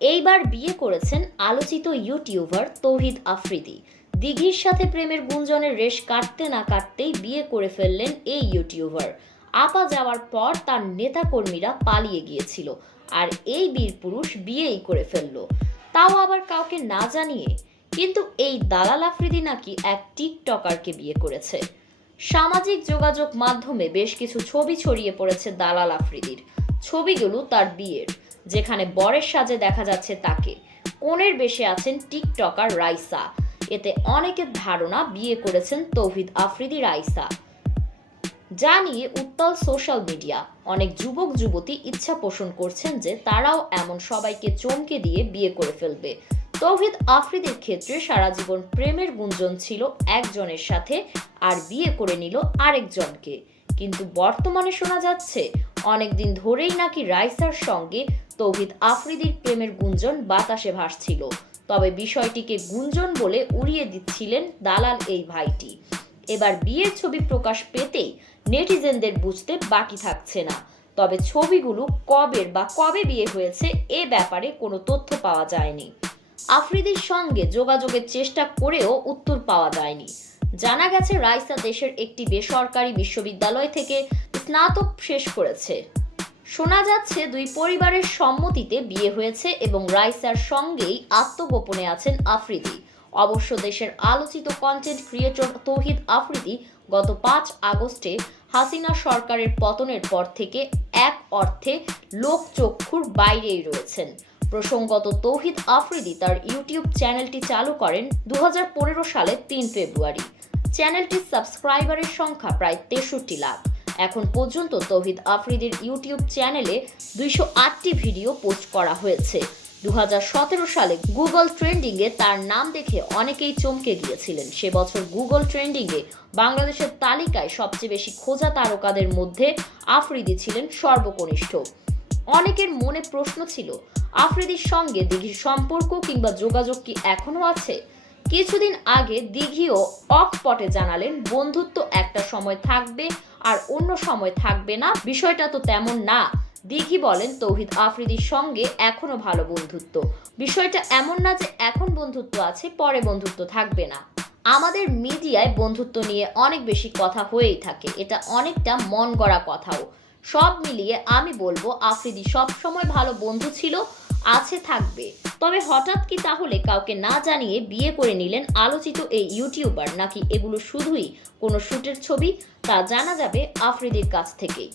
এইবার বিয়ে করেছেন আলোচিত ইউটিউবার তৌহিদ আফ্রিদি। দিঘির সাথে প্রেমের গুঞ্জনের রেশ কাটতে না কাটতেই বিয়ে করে ফেললেন এই ইউটিউবার। আপা যাওয়ার পর তার নেতাকর্মীরা পালিয়ে গিয়েছিল, আর এই বীর পুরুষ বিয়েই করে ফেলল, তাও আবার কাউকে না জানিয়ে। কিন্তু এই দালাল আফ্রিদি নাকি এক টিকটকারকে বিয়ে করেছে। সামাজিক যোগাযোগ মাধ্যমে বেশ কিছু ছবি ছড়িয়ে পড়েছে দালাল আফ্রিদির। ছবিগুলো তার বিয়ের, যেখানে বরের সাজে দেখা যাচ্ছে তাকে, কনের বেশে আছেন টিকটকার রাইসা। এতে অনেকের ধারণা বিয়ে করেছেন তৌহিদ আফ্রিদি রাইসা। যা নিয়ে উত্তাল সোশ্যাল মিডিয়া। অনেক যুবক যুবতী ইচ্ছা পোষণ করছেন যে তারাও এমন সবাইকে চমকে দিয়ে বিয়ে করে ফেলবে। তৌহিদ আফ্রিদির ক্ষেত্রে সারা জীবন প্রেমের গুঞ্জন ছিল একজনের সাথে, আর বিয়ে করে নিল আরেকজনকে। কিন্তু বর্তমানে শোনা যাচ্ছে অনেকদিন ধরেই নাকি রাইসার সঙ্গে তৌহিদ আফ্রিদির প্রেমের গুঞ্জন বাতাসে ভাসছিল। তবে বিষয়টিকে গুঞ্জন বলে উড়িয়ে দিচ্ছিলেন দালাল এই ভাইটি। এবার বিয়ের ছবি প্রকাশ পেতেই নেটিজেনদের বুঝতে বাকি থাকছে না। তবে ছবিগুলো কবে বিয়ে হয়েছে এ ব্যাপারে কোনো তথ্য পাওয়া যায়নি। আফ্রিদির সঙ্গে যোগাযোগের চেষ্টা করেও উত্তর পাওয়া যায়নি। জানা গেছে রাইসা দেশের একটি বেসরকারি বিশ্ববিদ্যালয় থেকে স্নাতক শেষ করেছে। শোনা যাচ্ছে দুই পরিবারের সম্মতিতে বিয়ে হয়েছে এবং রাইসার সঙ্গেই আত্মগোপনে আছেন আফ্রিদি। অবশ্য দেশের আলোচিত কন্টেন্ট ক্রিয়েটর তৌহিদ আফ্রিদি গত 5 আগস্টে হাসিনা সরকারের পতনের পর থেকে এক অর্থে লোকচক্ষুর বাইরেই রয়েছেন। প্রসঙ্গত, তৌহিদ আফ্রিদি তার ইউটিউব চ্যানেলটি চালু করেন 2015 সালের 3 ফেব্রুয়ারি। চ্যানেলটির সাবস্ক্রাইবারের সংখ্যা প্রায় 63 লাখ। এখন পর্যন্ত তৌহিদ আফ্রিদির ইউটিউব চ্যানেলে 208টি ভিডিও পোস্ট করা হয়েছে। 2017 সালে গুগল ট্রেন্ডিংয়ে তার নাম দেখে অনেকেই চমকে গিয়েছিলেন। সে বছর গুগল ট্রেন্ডিংয়ে বাংলাদেশের তালিকায় সবচেয়ে বেশি খোঁজা তারকাদের মধ্যে আফ্রিদি ছিলেন সর্বকনিষ্ঠ। অনেকের মনে প্রশ্ন ছিল, আফ্রিদির সঙ্গে দিঘির সম্পর্ক কিংবা যোগাযোগ কি এখনো আছে? কিছুদিন আগে দিঘিও অকপটে জানালেন, বন্ধুত্ব একটা সময় থাকবে আর অন্য সময় থাকবে না, বিষয়টা তো তেমন না। দিঘি বলেন, তৌহিদ আফ্রিদির সঙ্গে এখনো ভালো বন্ধুত্ব। বিষয়টা এমন না যে এখন বন্ধুত্ব আছে পরে বন্ধুত্ব থাকবে না। আমাদের মিডিয়ায় বন্ধুত্ব নিয়ে অনেক বেশি কথা হয়েই থাকে, এটা অনেকটা মন গড়া কথাও। সব মিলিয়ে আমি বলবো আফ্রিদি সবসময় ভালো বন্ধু ছিল, আছে, থাকবে। তবে হঠাৎ কি তাহলে কাউকে না জানিয়ে বিয়ে করে নিলেন আলোচিত এই ইউটিউবার, নাকি এগুলো শুধুই কোনো শুটের ছবি? তা জানা যাবে আফ্রিদির কাছ থেকেই।